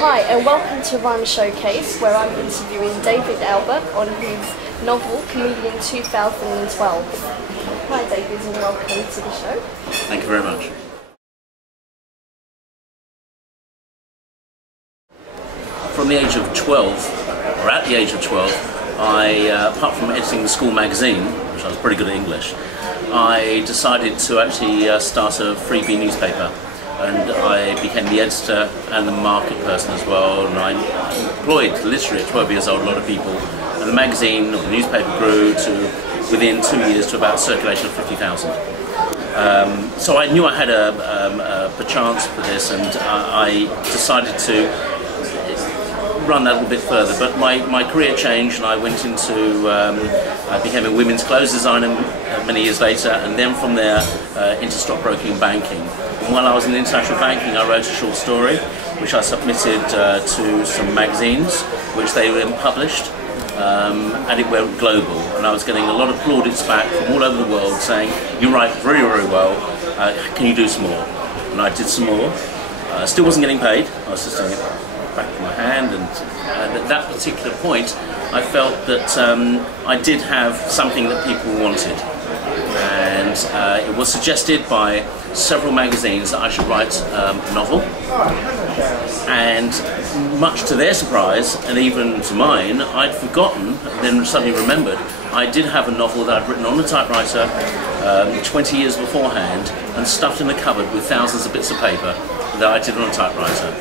Hi and welcome to RIME Showcase, where I'm interviewing David Albert on his novel Comedian 2012. Hi David and welcome to the show. Thank you very much. From the age of 12, or at the age of 12, I, apart from editing the school magazine, which I was pretty good at English, I decided to actually start a freebie newspaper. And I became the editor and the market person as well, and I employed literally at 12 years old a lot of people, and the magazine or the newspaper grew to within 2 years to about a circulation of 50,000. So I knew I had a chance for this, and I decided to run that a little bit further, but my career changed and I went into, I became a women's clothes designer many years later, and then from there into stockbroking and banking. And while I was in international banking, I wrote a short story which I submitted to some magazines, which they then published, and it went global, and I was getting a lot of plaudits back from all over the world saying, "You write very, very well, can you do some more?" And I did some more. Still wasn't getting paid, I was just doing it back in my hand, and at that particular point I felt that I did have something that people wanted, and it was suggested by several magazines that I should write a novel, and much to their surprise and even to mine, I'd forgotten, then suddenly remembered I did have a novel that I'd written on a typewriter 20 years beforehand and stuffed in the cupboard with thousands of bits of paper that I did on a typewriter.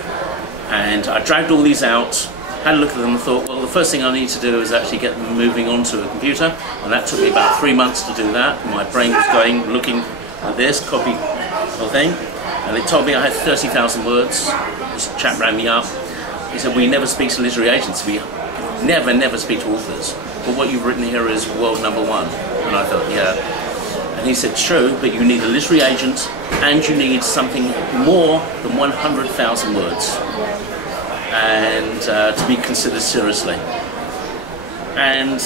And I dragged all these out, had a look at them and thought, well, the first thing I need to do is actually get them moving onto a computer, and that took me about 3 months to do that. My brain was going, looking at this, copy whole thing, and it told me I had 30,000 words. This chap rang me up, he said, "We never speak to literary agents, we never speak to authors, but what you've written here is world #1. And I thought, yeah. And he said, "True, but you need a literary agent and you need something more than 100,000 words and to be considered seriously." And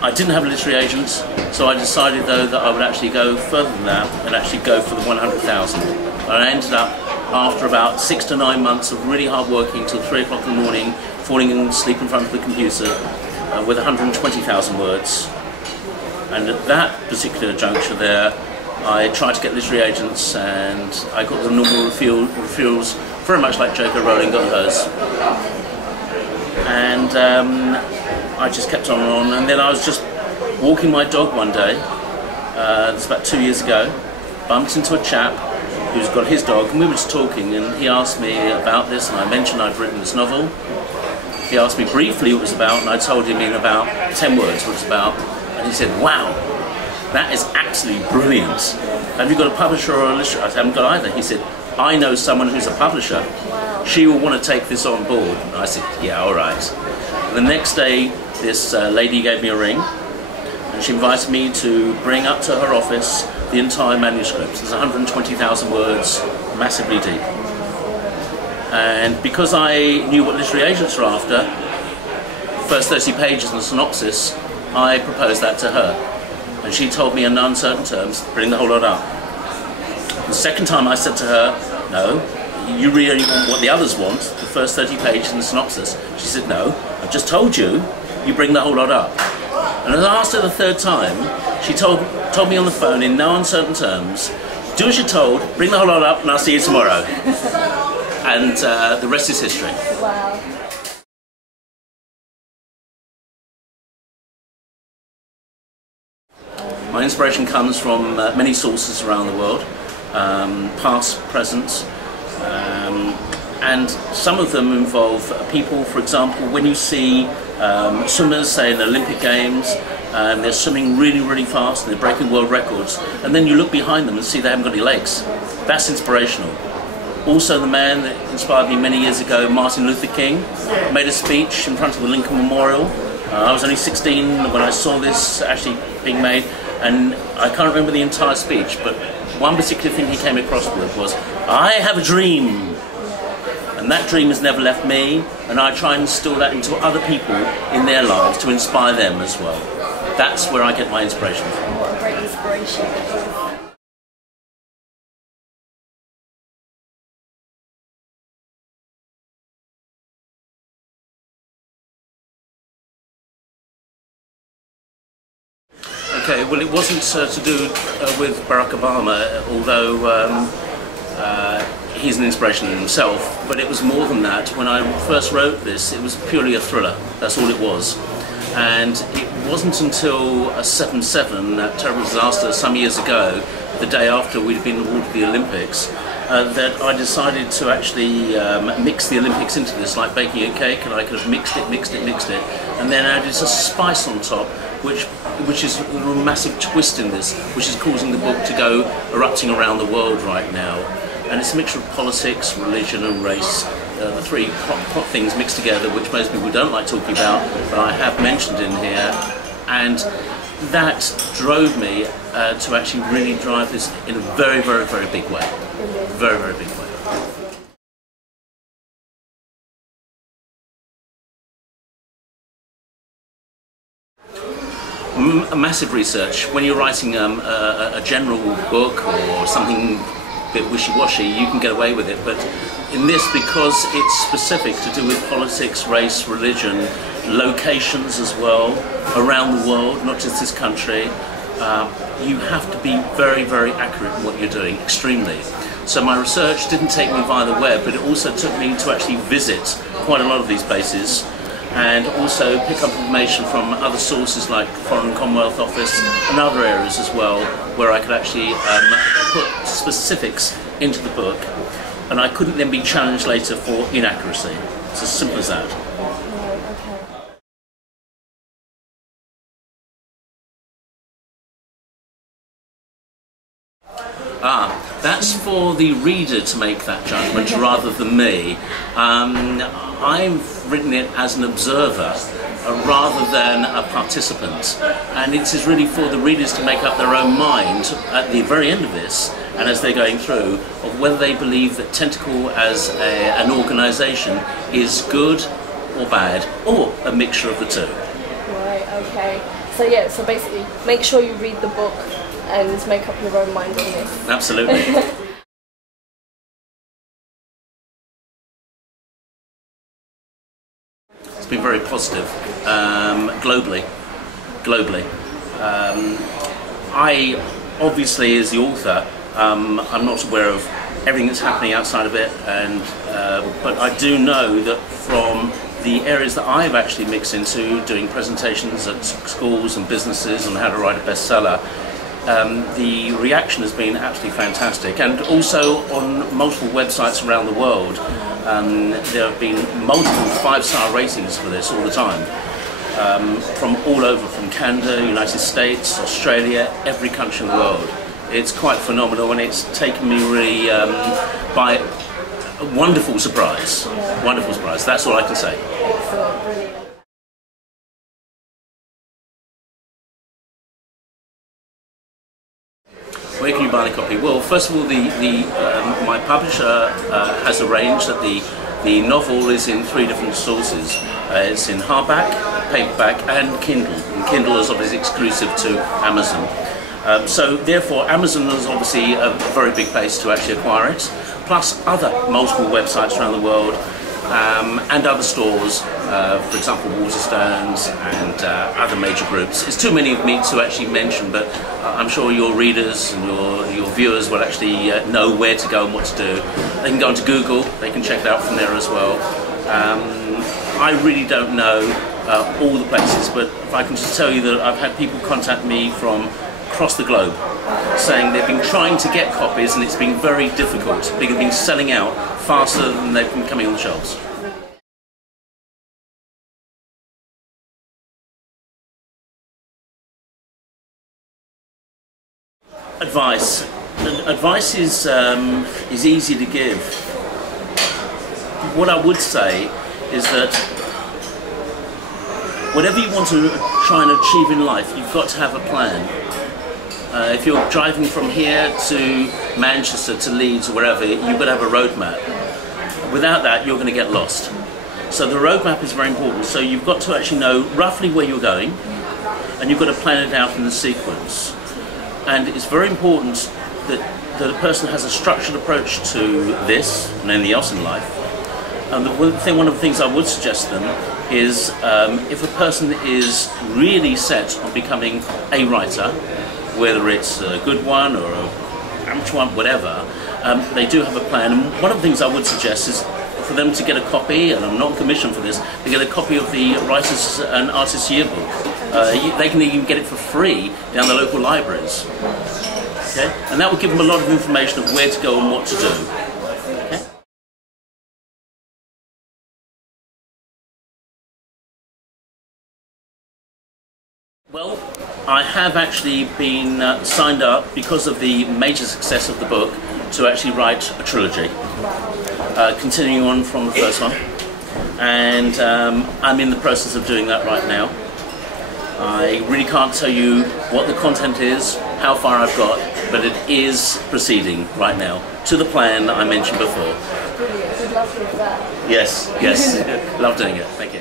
I didn't have a literary agent, so I decided though that I would actually go further than that and actually go for the 100,000. And I ended up, after about 6 to 9 months of really hard working till 3 o'clock in the morning, falling asleep in front of the computer with 120,000 words. And at that particular juncture there, I tried to get literary agents, and I got the normal refusals, very much like J.K. Rowling got hers. And I just kept on, and then I was just walking my dog one day, this about 2 years ago, bumped into a chap who's got his dog, and we were just talking, and he asked me about this, and I mentioned I'd written this novel. He asked me briefly what it was about, and I told him in about 10 words what it was about. And he said, "Wow, that is absolutely brilliant. Have you got a publisher or a illustrator?" I haven't got either. He said, "I know someone who's a publisher. She will want to take this on board." And I said, "Yeah, all right." And the next day, this lady gave me a ring, and she invited me to bring up to her office the entire manuscript. There's 120,000 words, massively deep. And because I knew what literary agents were after, the first 30 pages in the synopsis, I proposed that to her, and she told me in uncertain terms, bring the whole lot up. The second time I said to her, "No, you really want what the others want, the first 30 pages in the synopsis." She said, "No, I've just told you, you bring the whole lot up." And as I asked her the third time, she told me on the phone in no uncertain terms, "Do as you're told, bring the whole lot up, and I'll see you tomorrow." And the rest is history. Wow. My inspiration comes from many sources around the world, past, present, and some of them involve people. For example, when you see swimmers, say in the Olympic Games, and they're swimming really, really fast and they're breaking world records, and then you look behind them and see they haven't got any legs. That's inspirational. Also, the man that inspired me many years ago, Martin Luther King, made a speech in front of the Lincoln Memorial. I was only 16 when I saw this actually being made, and I can't remember the entire speech, but one particular thing he came across with was, "I have a dream." And that dream has never left me, and I try and instill that into other people in their lives to inspire them as well. That's where I get my inspiration from. What a great inspiration. Okay, well, it wasn't to do with Barack Obama, although he's an inspiration in himself, but it was more than that. When I first wrote this, it was purely a thriller. That's all it was. And it wasn't until 7/7, that terrible disaster some years ago, the day after we'd been awarded the Olympics, that I decided to actually mix the Olympics into this, like baking a cake, and I could have mixed it, and then added a spice on top, which is a massive twist in this, which is causing the book to go erupting around the world right now. And it's a mixture of politics, religion and race, the three hot things mixed together, which most people don't like talking about, but I have mentioned in here. And that drove me to actually really drive this in a very, very, very big way. Very, very big way. A massive research. When you're writing a general book or something a bit wishy-washy, you can get away with it, but in this, because it's specific to do with politics, race, religion, locations as well, around the world, not just this country, you have to be very, very accurate in what you're doing, extremely. So my research didn't take me via the web, but it also took me to actually visit quite a lot of these places, and also pick up information from other sources like Foreign Commonwealth Office and other areas as well, where I could actually put specifics into the book, and I couldn't then be challenged later for inaccuracy. It's as simple as that. That's for the reader to make that judgment rather than me. I've written it as an observer rather than a participant, and it is really for the readers to make up their own mind at the very end of this, and as they're going through, of whether they believe that Tentacle as an organisation is good or bad, or a mixture of the two. Right, okay. So yeah, so basically make sure you read the book and make up your own mind on this. Absolutely. It's been very positive, globally. I, obviously, as the author, I'm not aware of everything that's happening outside of it, and but I do know that from the areas that I've actually mixed into, doing presentations at schools and businesses on how to write a bestseller, the reaction has been absolutely fantastic, and also on multiple websites around the world. There have been multiple 5-star ratings for this all the time, from all over, from Canada, United States, Australia, every country in the world. It's quite phenomenal, and it's taken me really by a wonderful surprise. Wonderful surprise, that's all I can say. Excellent, brilliant. Where can you buy the copy? Well, first of all, my publisher has arranged that the novel is in 3 different sources. It's in hardback, paperback and Kindle. And Kindle is obviously exclusive to Amazon. So therefore Amazon is obviously a very big place to actually acquire it, plus other multiple websites around the world, and other stores, for example Waterstones and other major groups. It's too many of me to actually mention, but I'm sure your readers and your viewers will actually know where to go and what to do. They can go onto Google, they can check it out from there as well. I really don't know all the places, but if I can just tell you that I've had people contact me from across the globe saying they've been trying to get copies and it's been very difficult. They've been selling out faster than they've been coming on the shelves. Advice. Advice is easy to give. What I would say is that whatever you want to try and achieve in life, you've got to have a plan. If you're driving from here to Manchester, to Leeds, or wherever, you've got to have a roadmap. Without that, you're going to get lost. So the roadmap is very important. So you've got to actually know roughly where you're going, and you've got to plan it out in the sequence. And it's very important that a person has a structured approach to this and anything else in life, And one of the things I would suggest to them is if a person is really set on becoming a writer, whether it's a good one or an amateur one, whatever, they do have a plan. And one of the things I would suggest is for them to get a copy, and I'm not commissioned for this, to get a copy of the Writers and Artists Yearbook. They can even get it for free down the local libraries. Okay? And that will give them a lot of information of where to go and what to do. Okay? Well, I have actually been signed up because of the major success of the book to actually write a trilogy, continuing on from the first one, and I'm in the process of doing that right now. I really can't tell you what the content is, how far I've got, but it is proceeding right now to the plan that I mentioned before. Brilliant. Good luck with that. Yes, yes, love doing it. Thank you.